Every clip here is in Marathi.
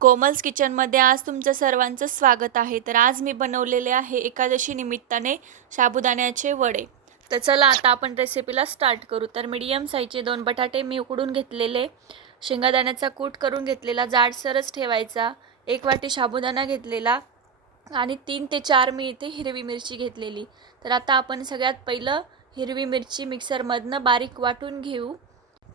कोमल्स किचनमध्ये आज तुमचं सर्वांचं स्वागत आहे. तर आज मी बनवलेले आहे एकादशी निमित्ताने साबुदाण्याचे वडे. तर चला आता आपण रेसिपीला स्टार्ट करू. तर मीडियम साईजचे दोन बटाटे मी उकडून घेतलेले. शेंगादाण्याचा कूट करून घेतलेला जाडसरच ठेवायचा. एक वाटी साबुदाणा घेतलेला आणि तीन ते चार मी इथे हिरवी मिरची घेतलेली. तर आता आपण सगळ्यात पहिलं हिरवी मिरची मिक्सरमधनं बारीक वाटून घेऊ.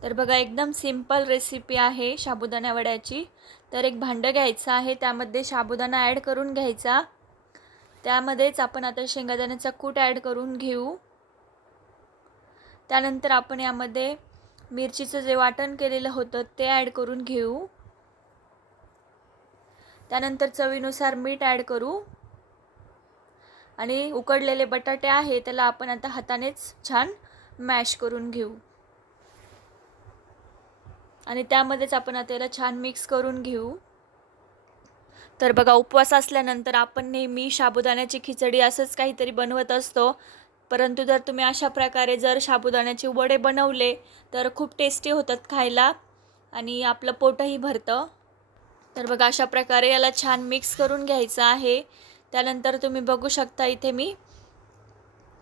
तर बघा एकदम सिंपल रेसिपी आहे साबुदाणा वड्याची. तर एक भांडं घ्यायचं आहे त्यामध्ये साबुदाणा ॲड करून घ्यायचा. त्यामध्येच आपण आता शेंगादाण्याचा कूट ॲड करून घेऊ. त्यानंतर आपण यामध्ये मिरचीचं जे वाटण केलेलं होतं ते ॲड करून घेऊ. त्यानंतर चवीनुसार मीठ ॲड करू. आणि उकडलेले बटाटे आहे त्याला आपण आता हातानेच छान मॅश करून घेऊ. आणि त्यामध्येच आपण आता याला छान मिक्स करून घेऊ. तर बघा उपवास असल्यानंतर आपण नेहमी साबुदाण्याची खिचडी असंच काहीतरी बनवत असतो. परंतु जर तुम्ही अशा प्रकारे जर साबुदाण्याचे वडे बनवले तर खूप टेस्टी होतात खायला आणि आपलं पोटही भरतं. तर बघा अशा प्रकारे याला छान मिक्स करून घ्यायचं आहे. त्यानंतर तुम्ही बघू शकता इथे मी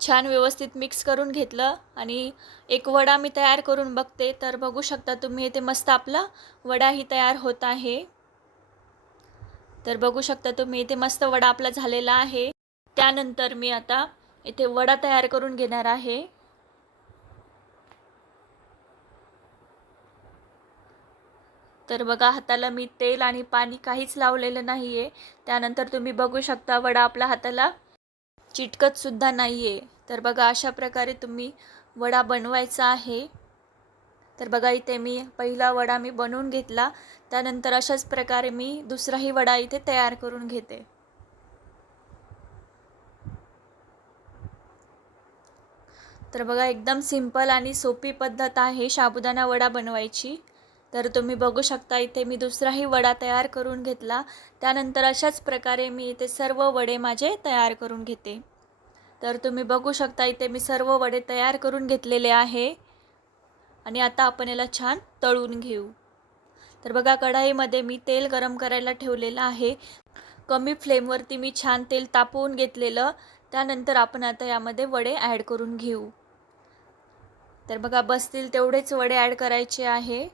छान व्यवस्थित मिक्स करून घेतलं आणि एक वडा मी तयार करून बघते. तर बघू शकता तुम्ही इथे मस्त आपला वडाही तयार होत आहे. तर बघू शकता तुम्ही इथे मस्त वडा आपला झालेला आहे. त्यानंतर मी आता इथे वडा तयार करून घेणार आहे. तर बघा हाताला मी तेल आणि पाणी काहीच लावलेलं नाही आहे त्यानंतर तुम्ही बघू शकता वडा आपल्या हाताला चिटकतसुद्धा नाही आहे तर बघा अशा प्रकारे तुम्ही वडा बनवायचा आहे. तर बघा इथे मी पहिला वडा मी बनवून घेतला. त्यानंतर अशाच प्रकारे मी दुसराही वडा इथे तयार करून घेते. तर बघा एकदम सिंपल आणि सोपी पद्धत आहे साबुदाणा वडा बनवायची. तर तुम्ही बघू शकता इथे मी दुसराही वडा तयार करून घेतला. त्यानंतर अशाच प्रकारे मी इथे सर्व वडे माझे तयार करून घेते. तर तुम्ही बघू शकता इथे मी सर्व वडे तयार करून घेतलेले आहे. आणि आता आपण याला छान तळून घेऊ. तर बघा कढाईमध्ये मी तेल गरम करायला ठेवलेलं आहे. कमी फ्लेमवरती मी छान तेल तापवून घेतलेलं. त्यानंतर आपण आता यामध्ये वडे ॲड करून घेऊ. तर बघा बसतील तेवढेच वडे ॲड करायचे आहे.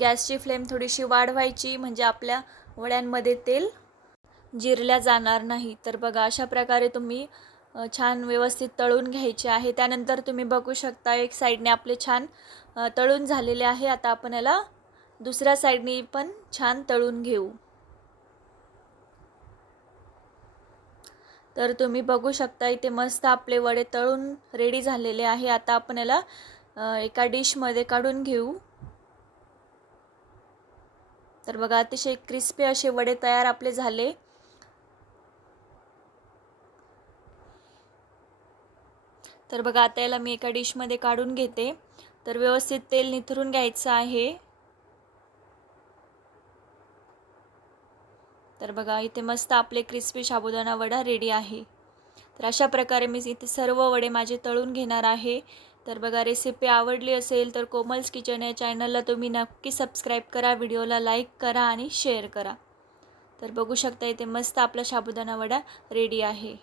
गॅसची फ्लेम थोडीशी वाढवायची म्हणजे आपल्या वड्यांमध्ये तेल जिरल्या जाणार नाही. तर बघा अशा प्रकारे तुम्ही छान व्यवस्थित तळून घ्यायचे आहे. त्यानंतर तुम्ही बघू शकता एक साईडने आपले छान तळून झालेले आहे. आता आपण याला दुसऱ्या साईडने पण छान तळून घेऊ. तर तुम्ही बघू शकता इथे मस्त आपले वडे तळून रेडी झालेले आहे. आता आपण याला एका डिशमध्ये काढून घेऊ. तर बघा अतिशय क्रिस्पी असे वडे तयार आपले झाले. तर बघा आता याला मी एका डिशमध्ये काढून घेते. तर व्यवस्थित तेल निथरून घ्यायचं आहे. तर बघा इथे मस्त आपले क्रिस्पी साबुदाणा वडा रेडी आहे. तर अशा प्रकारे मी इथे सर्व वडे माझे तळून घेणार आहे. तर बघा रेसिपी आवडली असेल तर कोमल्स किचन या चॅनलला तुम्ही नक्की सबस्क्राईब करा व्हिडिओला लाईक करा आणि शेअर करा. तर बघू शकता इथे मस्त आपला साबुदाणा वडा रेडी आहे.